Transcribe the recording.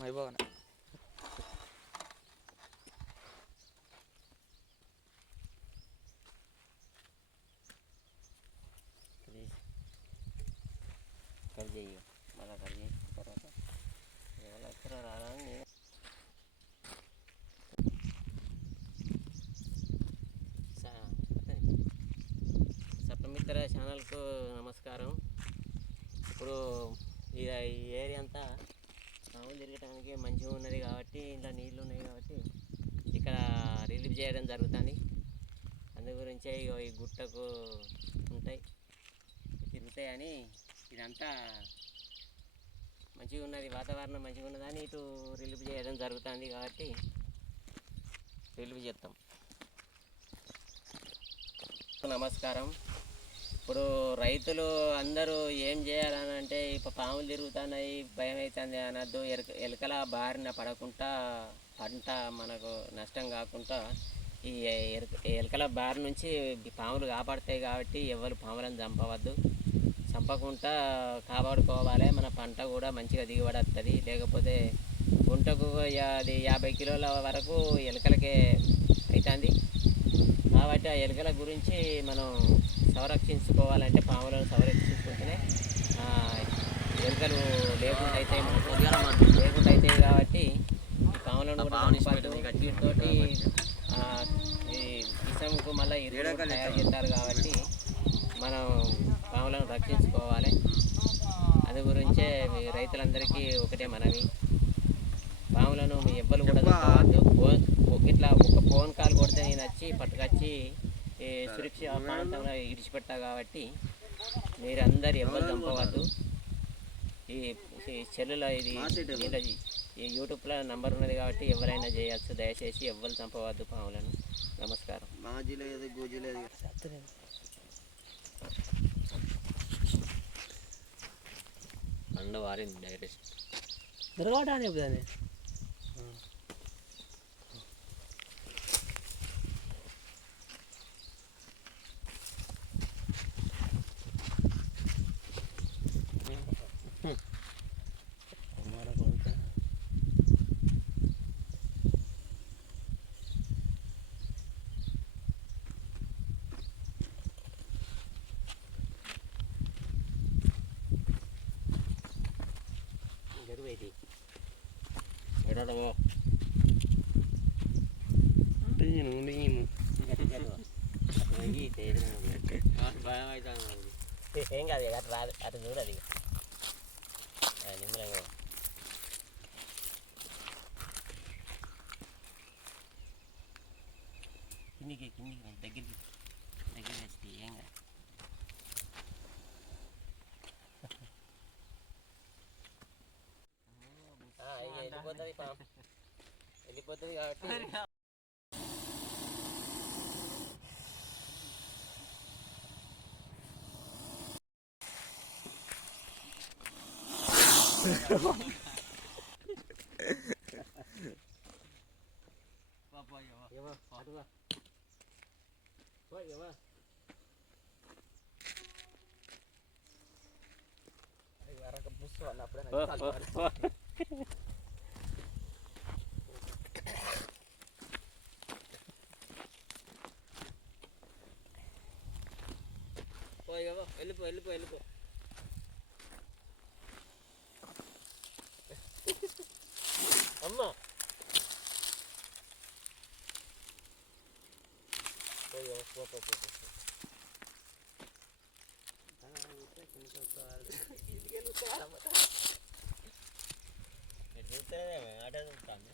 మైబాగానే cut చేయ మళ్ళీ cut తర్వాత ఎవరు ఎక్కడ రాలని నేను. సప్తమిత్ర ఛానల్కు నమస్కారం. ఇప్పుడు ఈ ఏరియా అంతా మామూలు తిరగటానికి మంచిగా ఉన్నది కాబట్టి ఇంట్లో నీళ్ళు ఉన్నాయి కాబట్టి ఇక్కడ రిలీఫ్ చేయడం జరుగుతుంది. అందు గురించే ఇగో ఈ గుట్టకు ఉంటాయి. తిరుగుతాయని ఇదంతా మంచిగా ఉన్నది వాతావరణం మంచిగా ఉన్నదని ఇటు రిలీఫ్ చేయడం జరుగుతుంది కాబట్టి రిలీఫ్ చేస్తాం. నమస్కారం. ఇప్పుడు రైతులు అందరూ ఏం చేయాలని అంటే ఇప్పుడు పాములు తిరుగుతున్నాయి భయం అవుతుంది అనద్దు ఎలుక ఎలుకల బారిన పడకుండా పంట మనకు నష్టం కాకుండా ఈ ఎలుకల బారి నుంచి పాములు కాపాడుతాయి కాబట్టి ఎవరు పాములను చంపవద్దు. చంపకుండా కాపాడుకోవాలి మన పంట కూడా మంచిగా దిగుబడి వస్తుంది లేకపోతే గుంటకు యా- అది యాభై కిలోల వరకు ఎలుకలకే అవుతుంది కాబట్టి ఆ ఎలుకల గురించి మనం సంరక్షించుకోవాలంటే పాములను సంరక్షించుకుంటేనే ఎలుకలు లేకుండా అయితే లేకుండా అవుతాయి కాబట్టి ఈ పాములను. వీటితోటి ఈ విషంకు మళ్ళీ ఇరుగు తయారు చేస్తారు కాబట్టి మనం పాములను రక్షించుకోవాలి. అది గురించే మీ రైతులందరికీ ఒకటే మనవి. పాములను మీ ఎవ్వరు కూడా ఇట్లా ఒక ఫోన్ కాల్ కొడితే నేను వచ్చి పట్టుకొచ్చి సురక్ష ప్రాంతంలో ఇడిచిపెట్టా కాబట్టి మీరందరు ఎవ్వరు చంపవద్దు ఈ సెల్లులో ఇది ఈ- యూట్యూబ్లో నంబర్ ఉన్నది కాబట్టి ఎవరైనా చేయొచ్చు. దయచేసి ఎవ్వరు చంపవద్దు పాములను. నమస్కారం. మాజీ లేదు గోజీ లేదు అండ వారింది డైరెక్ట్. దొరకటానే దాన్ని గరువు ఇది ఎడడమో నేను నేను భయం అవుతుంది ఏం కాదు అటు రాదు అటు చూడదు నిమ్మలంగా కిందికి కిందికి రా, దగ్గరికి దగ్గరికి వచ్చి બધી હટી આપણે అటువా పోయి ఏవో వరక బుస్ అన్నప్పుడే ఓ, ఓ, ఓ. పోయి ఏవో వెళ్ళిపో వెళ్ళిపో వెళ్ళిపో అమ్మా పోయి ఏవో, పో, పో, పో, పో, పో. మీరు చూస్తేనే ఆట చూస్తాను